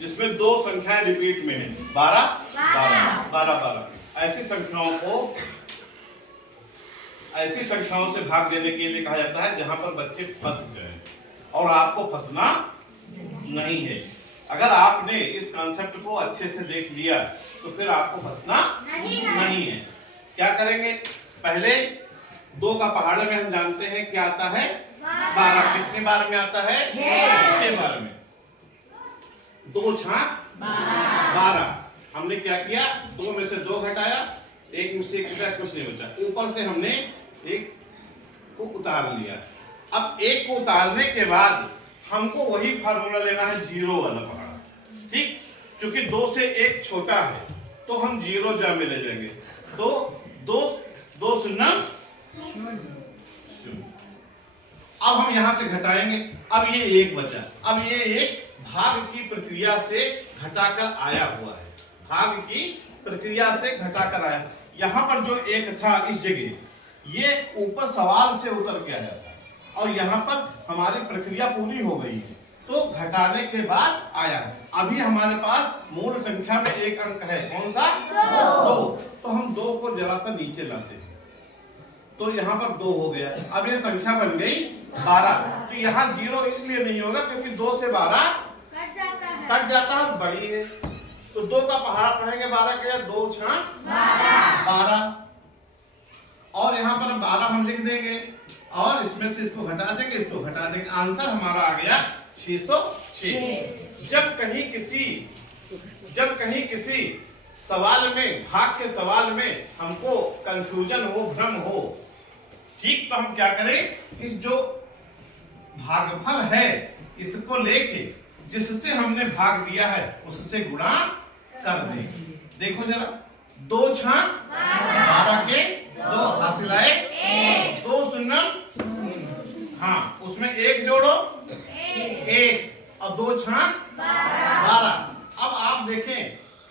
जिसमें दो संख्याएं रिपीट में है 12 12 12 12। ऐसी संख्याओं से भाग देने के लिए कहा जाता है जहां पर बच्चे फंस जाएं, और आपको फंसना नहीं है। अगर आपने इस कॉन्सेप्ट को अच्छे से देख लिया तो फिर आपको फंसना नहीं है। क्या करेंगे? पहले 2 का पहाड़ में हम जानते हैं क्या आता है 12। कितने बार में आता है? 6 बार में। 2 छाक 12। हमने क्या किया? 2 में से 2 घटाया, 1 में से 1 घटाया, कुछ नहीं बचा। ऊपर से हमने 1 को उतार लिया। अब 1 को उतारने के बाद हमको वही फार्मूला लेना है 0 वाला पहाड़। ठीक, क्योंकि 2 से 1 छोटा है तो हम 0 जा में ले जाएंगे। तो 2 शून्य। अब हम यहां से घटाएंगे। अब ये 1 बचा। अब ये 1 भाग की प्रक्रिया से घटाकर आया हुआ है। भाग की प्रक्रिया से घटाकर आया। यहां पर जो 1 था इस जगह, ये ऊपर सवाल से उतर के आया था, और यहां पर हमारी प्रक्रिया पूरी हो गई है तो घटाने के बाद आया है। अभी हमारे पास मूल संख्या में 1 अंक है। कौन सा? 2। तो हम 2 को जरा सा नीचे लाते हैं तो यहाँ पर 2 हो गया। अब ये संख्या बन गई 12। तो यहाँ 0 इसलिए नहीं होगा क्योंकि 2 से 12 कट जाता है, बड़ी है। तो 2 का पहाड़ पढ़ेंगे 12 के, 2 छाक 12। और यहाँ पर 12 हम लिख देंगे और इसमें से इसको घटा देंगे, इसको घटा देंगे। आंसर हमारा आ गया 606। जब कहीं किसी सवाल में, भाग के सवाल में हमको कंफ्यूजन हो, भ्रम हो, ठीक, तो हम क्या करें? इस जो भागफल है इसको लेके जिससे हमने भाग दिया है उससे गुणा कर दें। देखो जरा, 2 छाक 12 के 2 हासिल आए 2 शून्य। हाँ, उसमें 1 जोड़ो 1 और 2 छाक 12। अब आप देखें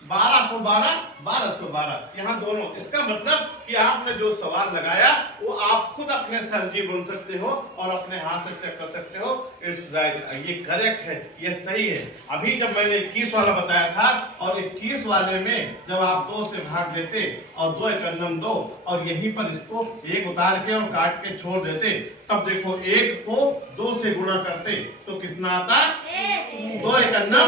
1212 1212 यहाँ दोनों। इसका मतलब कि आपने जो सवाल लगाया वो आप खुद अपने सर्जी बन सकते हो और अपने हाथ से चेक कर सकते हो। इट्स राइट, ये करेक्ट है, ये सही है। अभी जब मैंने 21 वाला बताया था और 21 वाले में जब आप 2 से भाग देते और 2 एकन्नम 2 और यहीं पर इसको 1 उतार के और काट के छोड़ देते, तब देखो 1 को 2 से गुणा करते तो कितना आता? 2 एकन्नम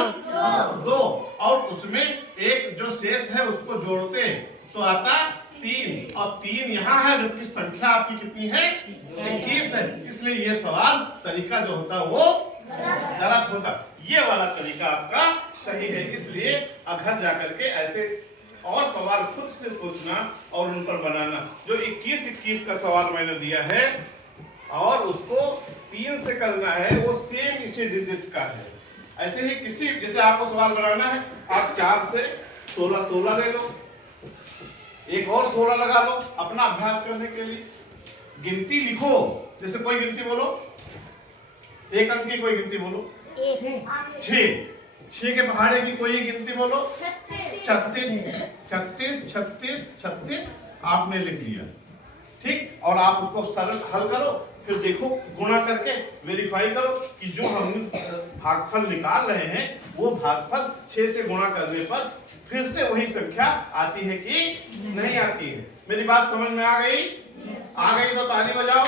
2। और उसमें 1 जो शेष है उसको जोड़ते तो आता 3। और 3 यहाँ है जबकि संख्या आपकी कितनी है? 21 है। इसलिए ये सवाल तरीका जो होता है वो गलत होता। ये वाला तरीका आपका सही है। इसलिए घर जाकर के ऐसे और सवाल खुद से सोचना और उन पर बनाना। जो 21 का सवाल मैंने दिया है और उसको 3 से करना है, वो सेम इसी डिजिट का है। ऐसे ही किसी, जैसे आपको सवाल बनाना है, आप 4 से 16 ले लो, एक और 16 लगा लो अपना अभ्यास करने के लिए। गिनती लिखो, जैसे कोई गिनती बोलो, 1 अंक की कोई गिनती बोलो 6 के पहाड़े की कोई गिनती बोलो 36 आपने लिख लिया। ठीक, और आप उसको सरल हल करो, फिर देखो गुणा करके वेरीफाई करो कि जो हम भागफल निकाल रहे हैं वो भागफल 6 से गुणा करने पर फिर से वही संख्या आती है कि नहीं आती है। मेरी बात समझ में आ गई? आ गई तो ताली बजाओ।